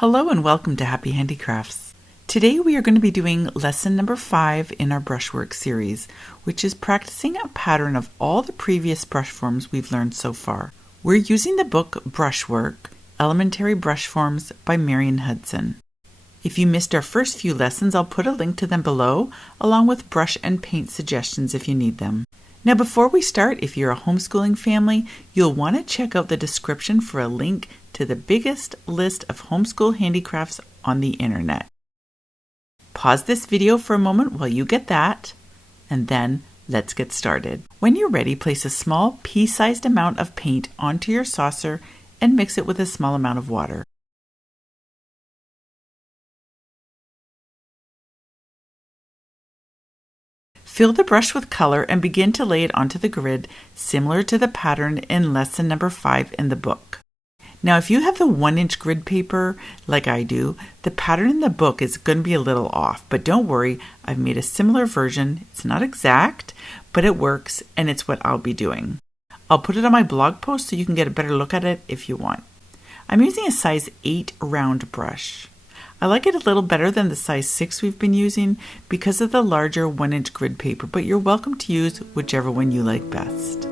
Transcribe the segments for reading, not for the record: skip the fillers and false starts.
Hello and welcome to Happy Handicrafts. Today we are going to be doing lesson number 5 in our Brushwork series, which is practicing a pattern of all the previous brush forms we've learned so far. We're using the book Brushwork, Elementary Brush Forms by Marion Hudson. If you missed our first few lessons, I'll put a link to them below, along with brush and paint suggestions if you need them. Now before we start, if you're a homeschooling family, you'll want to check out the description for a link to the biggest list of homeschool handicrafts on the internet. Pause this video for a moment while you get that, and then let's get started. When you're ready, place a small pea-sized amount of paint onto your saucer and mix it with a small amount of water. Fill the brush with color and begin to lay it onto the grid, similar to the pattern in lesson number 5 in the book. Now, if you have the 1-inch grid paper, like I do, the pattern in the book is going to be a little off, but don't worry, I've made a similar version. It's not exact, but it works, and it's what I'll be doing. I'll put it on my blog post so you can get a better look at it if you want. I'm using a size 8 round brush. I like it a little better than the size 6 we've been using because of the larger 1-inch grid paper, but you're welcome to use whichever one you like best.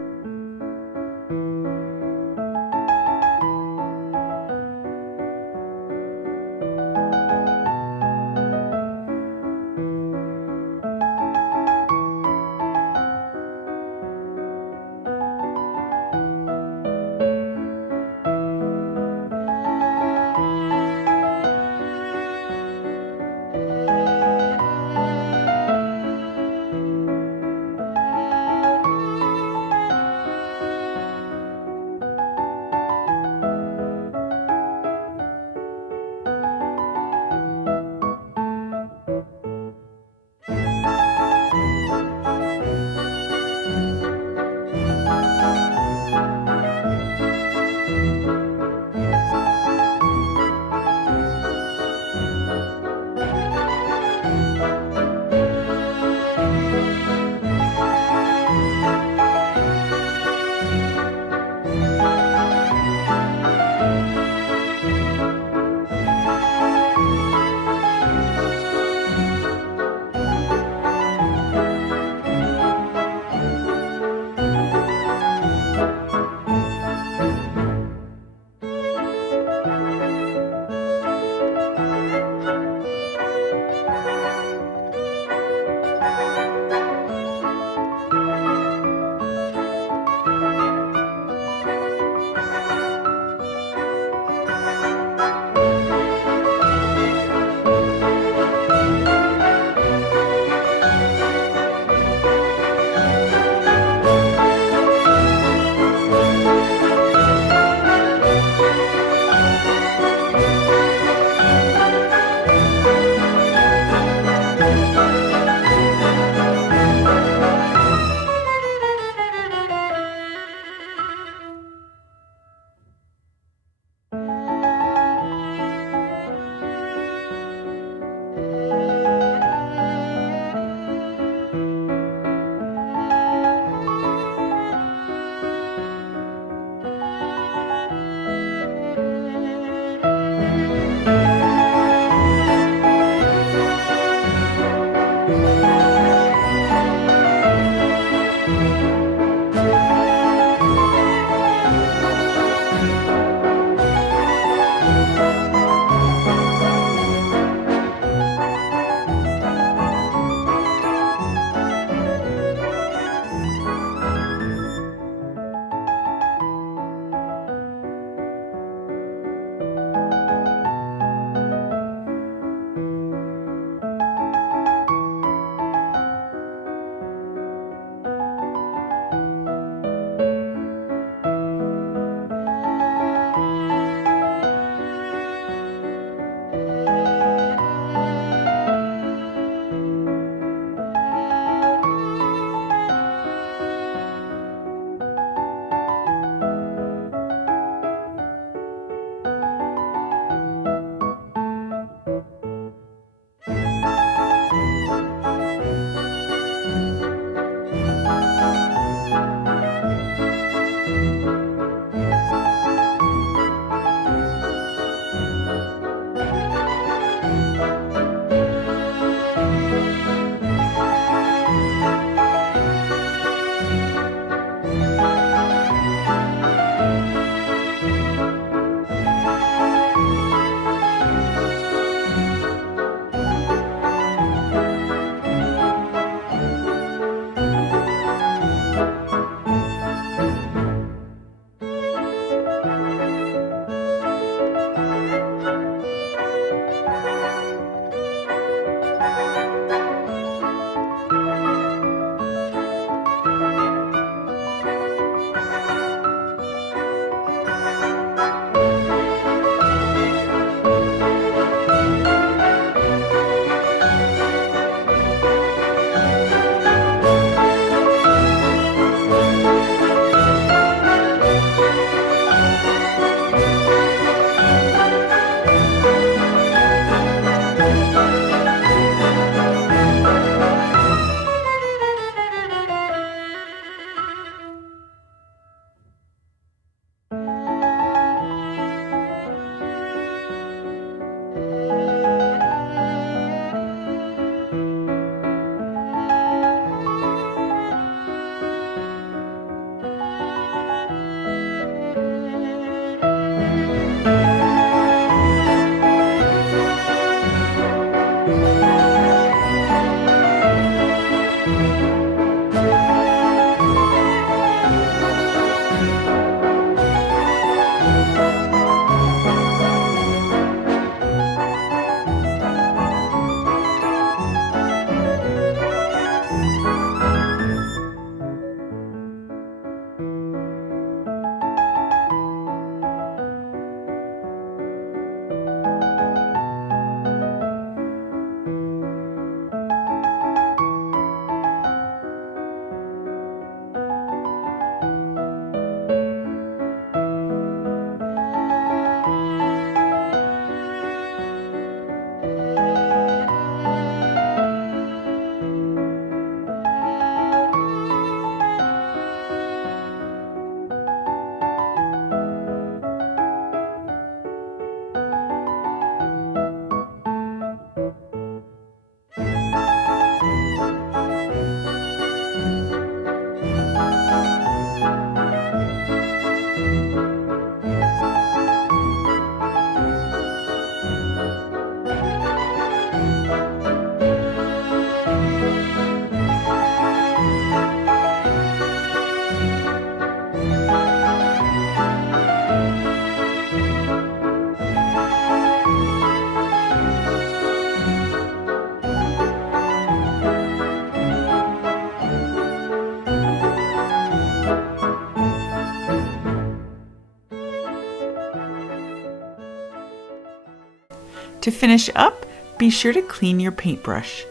To finish up, be sure to clean your paintbrush.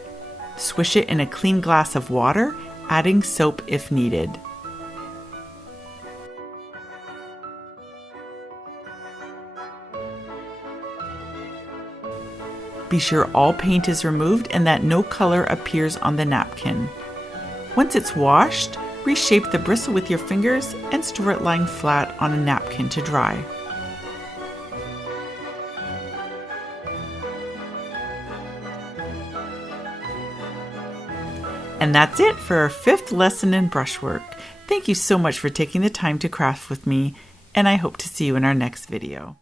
Swish it in a clean glass of water, adding soap if needed. Be sure all paint is removed and that no color appears on the napkin. Once it's washed, reshape the bristle with your fingers and store it lying flat on a napkin to dry. And that's it for our 5th lesson in brushwork. Thank you so much for taking the time to craft with me, and I hope to see you in our next video.